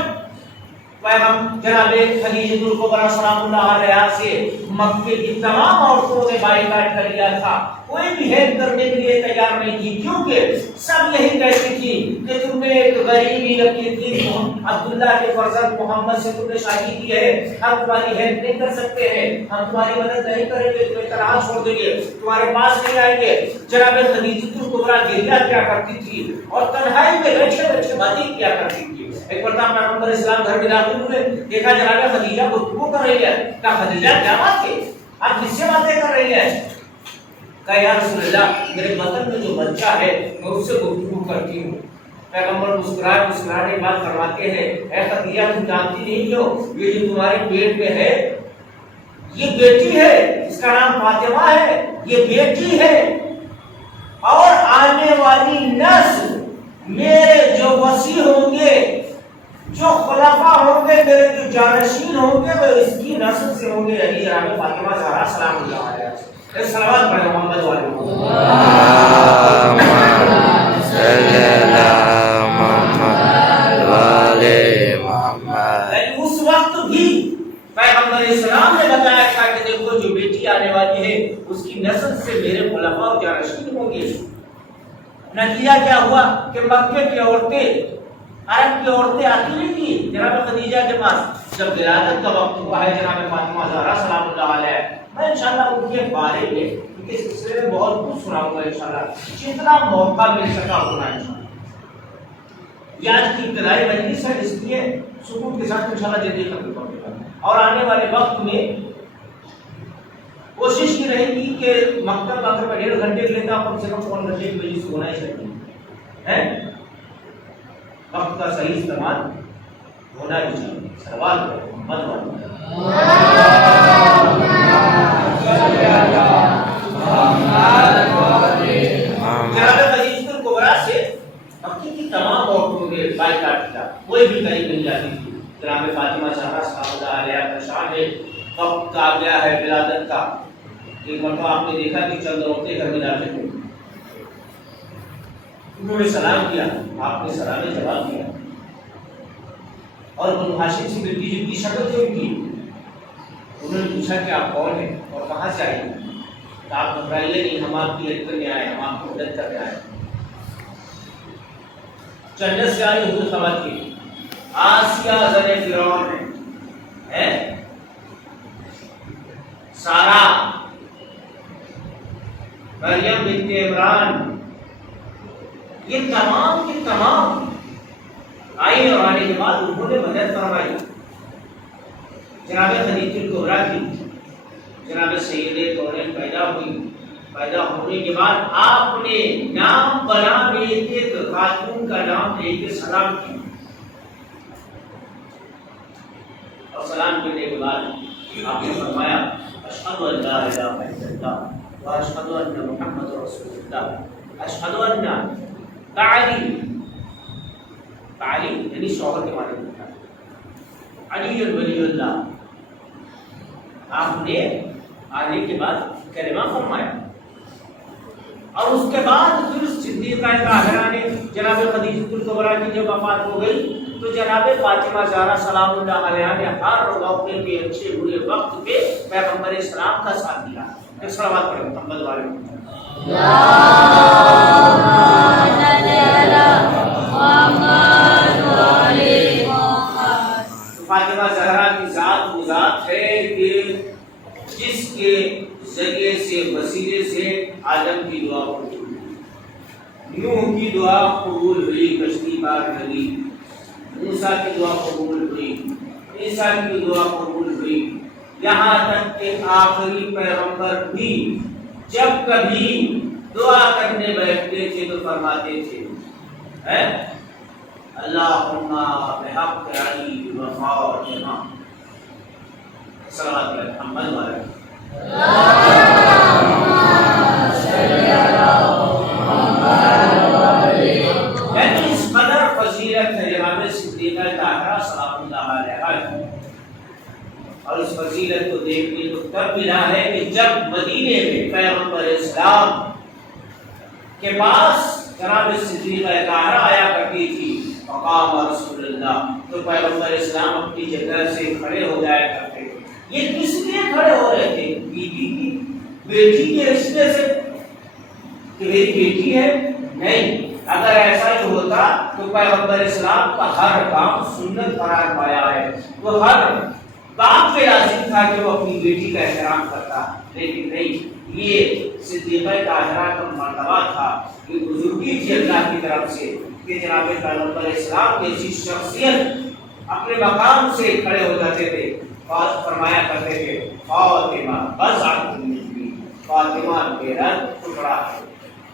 پیغمبر جناب خدیجہ الکبریٰ سلام اللہ علیہا سے مکے کی تمام عورتوں نے بائیکاٹ کر لیا تھا، کوئی بھی ہیلپ کرنے کے لیے تیار نہیں تھی، کیونکہ سب یہی کہتی تھی کہ تم نے ایک غریبی یتیم عبداللہ کے فرزند محمد سے تم نے شادی کی ہے، ہم تمہاری ہیلپ نہیں کر سکتے ہیں، ہم تمہاری مدد نہیں کریں گے، تمہیں تنہا چھوڑ دیں گے، تمہارے پاس نہیں آئیں گے۔ جناب خدیجہ الکبریٰ گریہ کیا کرتی تھی اور تنہائی میں بیٹھے بیٹھے باتیں کیا کرتی تھی۔ ایک مرتبہ پیغمبر اسلام گھر میں داخل ہوئے، دیکھا جناب خدیجہ گفتگو کر رہی ہے، کہا خدیجہ کیا بات ہے، آپ کس سے باتیں کر رہی ہیں؟ کہا یا رسول اللہ میرے بطن میں جو بچہ ہے میں اس سے گفتگو کرتی ہوں۔ پیغمبر مسکرانے کے بعد فرماتے ہیں اے خدیجہ تم جانتی نہیں ہو یہ جو تمہارے پیٹ میں ہے یہ بیٹی ہے، اس کا نام فاطمہ ہے، یہ بیٹی ہے، اور آنے والی نسل میرے جو وصی ہوں گے، جو خلفاء ہوں گے، میرے جو جانشین ہوں گے، وہ اس کی نسل سے ہوں گے، یعنی جناب فاطمہ زہرا سلام اللہ علیہا۔ صلوات پڑھیں محمد والے محمد۔ اس وقت بھی پیغمبر اسلام نے بتایا تھا کہ دیکھو جو بیٹی آنے والی ہے اس کی نسل سے میرے خلفاء اور جانشین ہوں گے۔ نتیجہ کیا ہوا کہ مکے کی عورتیں، عرب کی عورتیں آتی نہیں تھی جناب خدیجہ کے پاس۔ جب ولادت کا وقت ہوا ہے جناب فاطمہ زہرا سلام اللہ علیہا، میں انشاءاللہ ان کے بارے میں ان کے سلسلے میں بہت کچھ سناؤں گا انشاءاللہ، جتنا موقع مل سکا ہونا انشاءاللہ۔ یہ آج کی ابتدائی مجلس ہے، اس لیے سکون کے ساتھ انشاءاللہ جلدی ختم کر دوں گا، اور آنے والے وقت میں کوشش کی رہے گی کہ مکتب آخر میں 1.5 گھنٹے کے لیتا کم سے کم 4 گھنٹے کی مجلس ہونا ہی چاہیے، وقت کا صحیح استعمال ہونا ہی چاہیے۔ سوال محمد والے جناب خدیجہ الکبریٰ سے مکے کی تمام عورتوں نے بائیکاٹ کیا، کوئی بھی قریب نہیں جاتی تھی۔ جناب فاطمہ زہرا سلام اللہ علیہا کا شان ہے، وقت آ گیا ہے ولادت کا۔ ایک مرتبہ آپ نے دیکھا کہ چند عورتیں گھر میں داخل ہوئی، انہوں نے سلام کیا، آپ نے سلام جواب دیا، اور بنو ہاشم سے ملتی جلتی شکل تھی ان کی۔ انہوں نے پوچھا کہ آپ کون ہیں اور کہاں سے آئے ہیں؟ تو آپ گھبرائیے نہیں، ہم آپ کی ہیلپ کرنے آئے، ہم آپ کو مدد کرنے آئے۔ جنت سے آئی ہوئی خواتین، آسیہ زن فرعون ہے، سارا، مریم بنت عمران، یہ تمام کی تمام آئی، اور آنے کے بعد انہوں نے مدد فرمائی جناب خدیجہ الکبریٰ کی۔ جناب سید کونین پیدا ہوئی، پیدا ہونے کے بعد آپ نے نام بنا میں ایک خاتون کا نام لے کے سلام کیا، اور سلام کرنے کے بعد آپ نے فرمایا اشہد ان لا الہ الا اللہ واشہد ان محمد رسول اللہ، اشہد ان تعلی، تعلی یعنی شوہر کے معنی میں علی ولی اللہ۔ آپ نے آنے کے بعد کلمہ فرمایا، اور اس کے بعد پھر صدیقہ طاہرہ نے جناب خدیجہ الکبریٰ کی جب وفات ہو گئی تو جناب فاطمہ زہرا سلام اللہ علیہا نے ہر موقع کے اچھے برے وقت پہ پیغمبر اسلام کا ساتھ دیا۔ ایک صلوات پڑھیں محمد والے فاطمہ زہرا کی ذات وہ ذات ہے کہ جس کے ذریعے سے وسیلے سے آدم کی دعا قبول ہوئی، نوح کی دعا قبول ہوئی، کشتی پار نبی، موسیٰ کی دعا قبول ہوئی، عیسیٰ کی دعا قبول ہوئی، یہاں تک کہ آخری پیغمبر بھی جب کبھی دعا کرنے بیٹھتے تھے تو فرماتے تھے اللہم بحق علی و فاطمہ، صلوات علی محمد والے یعنی اس قدر فضیلت ہے جناب صدیقہ طاہرہ سلام اللہ علیہا، اور اس فضیلت کو دیکھنے کو تب ملا ہے کہ جب مدینے میں پیغمبر اسلام کے پاس جناب صدیقہ طاہرہ آیا کرتی تھی اور فقام رسول اللہ، تو پیغمبر اسلام اپنی جگہ سے کھڑے ہو جایا کرتے تھے۔ یہ کس لیے کھڑے ہو رہے تھے؟ بیوی کی بیٹی کے رشتے سے کہ میری بیٹی ہے؟ نہیں، اگر ایسا ہی ہوتا تو پیغمبر اسلام کا ہر کام سنت قرار پایا ہے، وہ ہر باپ پہ لازم تھا کہ وہ اپنی بیٹی کا احترام کرتا، لیکن نہیں، یہ صدیقہ طاہرہ کا مرتبہ تھا، یہ بزرگی تھی اللہ کی طرف سے کہ جناب پیغمبر اسلام جیسی شخصیت اپنے مقام سے کھڑے ہو جاتے تھے اور فرمایا کرتے تھے فاطمہ بضعۃ منی، فاطمہ میرا ٹکڑا ہے،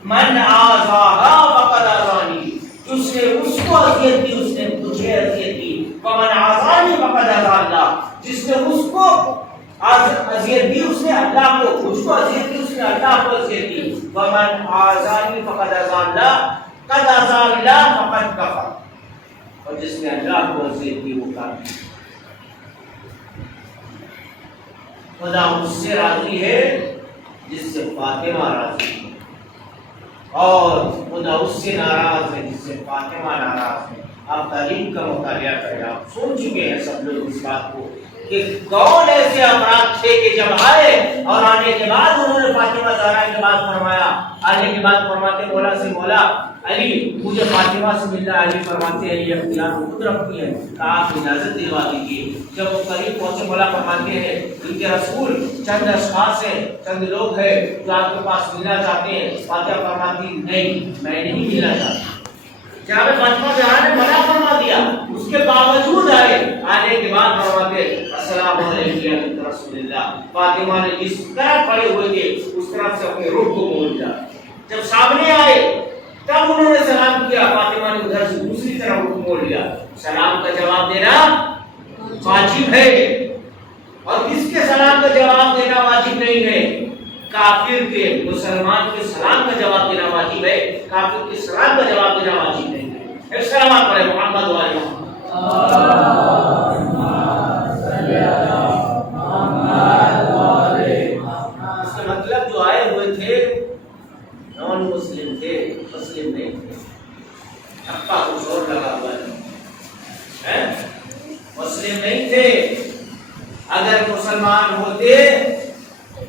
من آذاہا فقد آذانی، جس نے اس کو اذیت دی اس نے مجھے اذیت دی، ومن آذانی فقد آذا اللہ، جس نے اس کو اذیت دی اس نے اللہ کو، مجھ کو اذیت دی اس نے اللہ کو اذیت دی، ومن آذانی فقد آذا اللہ، قد آذا اللہ فقد کفر، اور جس نے اللہ کو اذیت دی وہ کافر۔ خدا اس سے راضی ہے جس سے فاطمہ راضی ہے، اور خدا اس سے ناراض ہے جس سے فاطمہ ناراض ہے۔ آپ تعلیم کا مطالعہ کریں، آپ سن چکے ہیں سب لوگ اس بات کو کہ کون ایسے افراد تھے کہ جب آئے اور آنے کے بعد انہوں نے فاطمہ زہرا کے بعد فرمایا، آنے کے بعد فرماتے مولا سے مولا علی مجھے فاطمہ سے ملنا، علی فرماتے ہیں یہ اختیار خود رکھتی ہے، آپ اجازت دلوا دیجیے۔ جب وہ قریب پہنچے مولا فرماتے ہیں ان کے رسول چند اشخاص ہیں، چند لوگ ہیں جو آپ کے پاس ملنا چاہتے ہیں، فاطمہ فرماتی نہیں میں نہیں ملنا چاہتا۔ جناب فاطمہ زہرا نے منع فرما دیا، اس کے باوجود آئے، آنے کے بعد فرماتے السلام علیکم یا رسول اللہ، فاطمہ نے جس طرح کھڑے ہوئے تھے اس طرف سے اپنے رخ کو موڑ دیا۔ جب سامنے آئے تب انہوں نے سلام کیا، فاطمہ نے ادھر سے دوسری طرف رخ موڑ لیا۔ سلام کا جواب دینا واجب ہے، اور کس کے سلام کا جواب دینا واجب نہیں ہے؟ کافر کے، مسلمان کے سلام کا جواب دینا واجب ہے، کافر کے سلام کا جواب دینا واجب نہیں ہے۔ ایک سلامات پڑھے محمد و علی محمد۔ اس کا مطلب جو آئے ہوئے تھے نان مسلم تھے، مسلم نہیں تھے، ٹھپا کچھ اور لگا ہوا ہے، مسلم نہیں تھے۔ اگر مسلمان ہوتے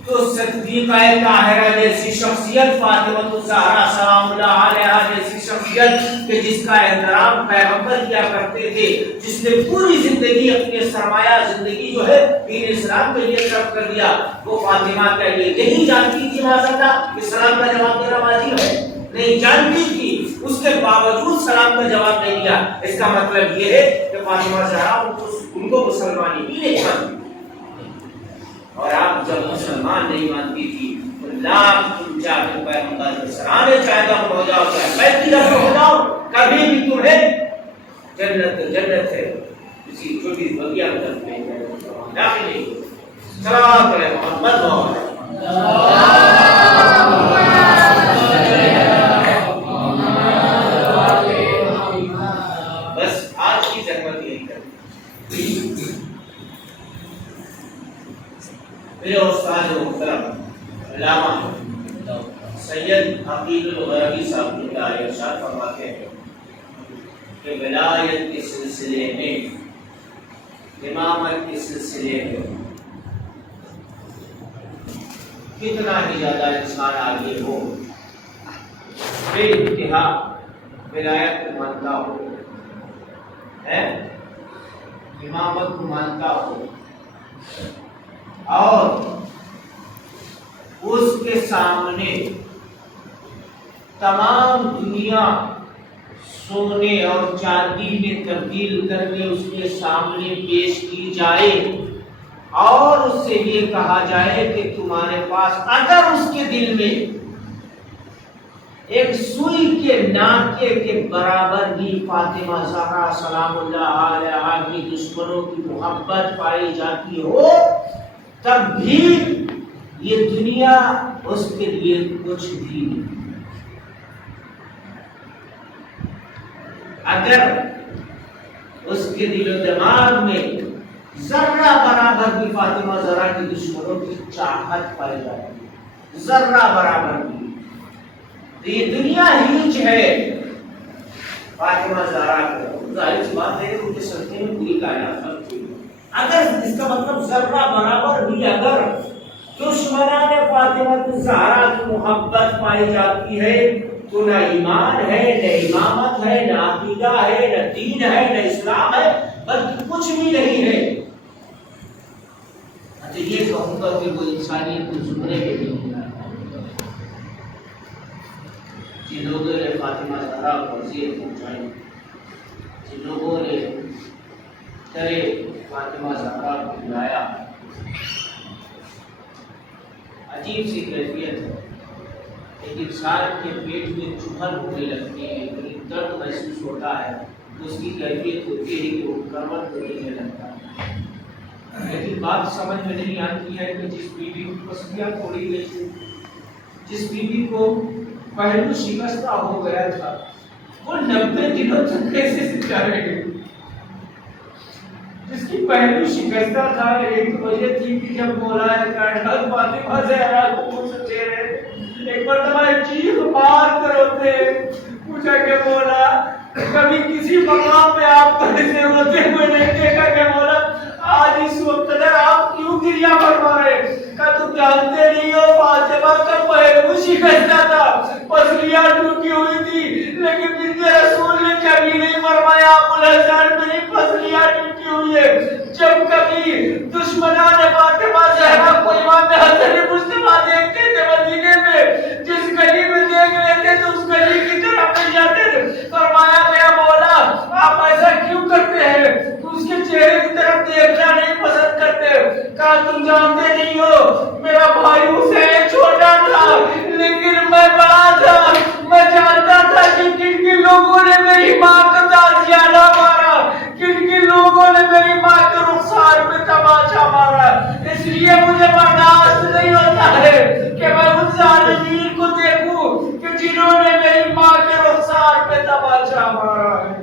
تو صدیقہ طاہرہ جیسی شخصیت، فاطمہ الزہرا سلام اللہ علیہا جیسی شخصیت کہ جس کا احترام پیغمبر کیا کرتے تھے، جس نے پوری زندگی اپنے سرمایہ زندگی جو ہے دین اسلام کے لیے صرف کر دیا، وہ فاطمہ کے لیے نہیں جانتی تھی معذاللہ کہ سلام کا جواب دینا واجب ہے، نہیں جانتی تھی، اس کے باوجود سلام کا جواب نہیں دیا۔ اس کا مطلب یہ ہے کہ فاطمہ زہرا ان کو مسلمانی بھی نہیں مانتی، اور آپ جب مسلمان نہیں مانتی تھی تو لاکھ تم جا کے پیغمبر کے سرانے چاہے دفن ہو جاؤ، چاہے بیت کی دفن ہو جاؤ، کبھی بھی تمہیں جنت ہے کسی چھوٹی بگیا میں داخل نہیں ہو۔ سلام کرے محمد بس آج کی زحمت یہی کریں۔ میرے استاد محترم علامہ سید عقیل الغربی صاحب نے ارشاد فرماتے ہیں کہ ولایت کے سلسلے میں، امامت کے سلسلے میں کتنا ہی زیادہ انسان آگے ہو، بے انتہا ولایت کو مانتا ہو، امامت کو مانتا ہو، اور اس کے سامنے تمام دنیا سونے اور چاندی میں تبدیل کر کے اس کے سامنے پیش کی جائے، اور اس سے یہ کہا جائے کہ تمہارے پاس اگر اس کے دل میں ایک سوئی کے ناکے کے برابر بھی فاطمہ زہرا سلام اللہ علیہا کی دشمنوں کی محبت پائی جاتی ہو، تب بھی یہ دنیا اس کے لیے کچھ بھی نہیں۔ اگر اس کے دل و دماغ میں ذرہ برابر بھی فاطمہ زہرا کی دشمنوں کی چاہت پائی جاتی ہے، ذرہ برابر بھی، تو یہ دنیا ہیچ ہے، فاطمہ زہرا کو ظاہر سی بات ہے ان کے صدقے میں پوری کائنات خلق ہوئی. اگر اس کا مطلب ذرہ برابر بھی اگر دشمنان فاطمہ زہرا کی محبت پائی جاتی ہے تو نہ ایمان ہے، نہ امامت ہے، نہ عقیدہ ہے، نہ دین ہے، نہ اسلام ہے، بلکہ کچھ بھی نہیں ہے. اچھا یہ کہوں گا کہ وہ انسانیت کے زمرے کے بھی نہیں آتا. جن لوگوں نے فاطمہ زہرا کو اذیت پہنچائی، جن لوگوں نے کرے فاطمہ زہرا کو بلایا، عجیب سی کیفیت ہے. ایک انسان کے پیٹ میں چبھن ہونے لگتی ہے، ایک درد محسوس ہوتا ہے، اس کی کیفیت ہوتی ہے کہ وہ کروٹ کو لینے لگتا ہے. لیکن بات سمجھ میں نہیں آتی ہے کہ جس بیوی کی پسلیاں توڑی گئی تھی، جس بیوی کو پہلو شکستہ ہو گیا تھا، وہ 90 دنوں تک کیسے زندہ رہ گئی؟ جس کی پہلو شکستہ تھا، ایک وجہ تھی کہ جب مولا کائنات فاطمہ زہرا کو منہ سے دے رہے تھے، ایک مرتبہ چیخ مار کر روتے پوچھا کہ مولا کبھی کسی مقام پہ آپ کو ایسے روتے ہوئے نہیں دیکھا کہ مولا آج اس وقت اگر آپ کیوں گریہ فرما رہے؟ کہ تم جانتے نہیں ہو فاطمہ کا پہلو شکستہ تھا، پسلیاں ٹوٹی ہوئی تھی، لیکن بنت رسول نے کبھی نہیں فرمایا ابوالحسن میری پسلیاں ٹوٹی ہوئی ہے. جب کبھی دشمنان فاطمہ زہرا کو امام حسن مصطفیٰ دیکھتے تھے مدینے میں، جس گلی میں دیکھ لیتے تو اس گلی کی طرف نہیں جاتے تھے. فرمایا گیا مولا آپ ایسا کیوں کرتے ہیں؟ تو اس کے چہرے کی طرف دیکھنا نہیں پسند کرتے. کہا تم جانتے نہیں ہو میرا بھائی حسین چھوٹا تھا لیکن میں بڑا تھا. میں جانتا تھا کہ کن کن لوگوں نے میری ماں کا تازیانہ مارا، کن کن لوگوں نے میری ماں کے رخسار پہ تماچا مارا. اس لیے مجھے برداشت نہیں ہوتا ہے کہ میں ان ظالمین کو دیکھوں کہ جنہوں نے میری ماں کے رخسار پہ تماچا مارا ہے.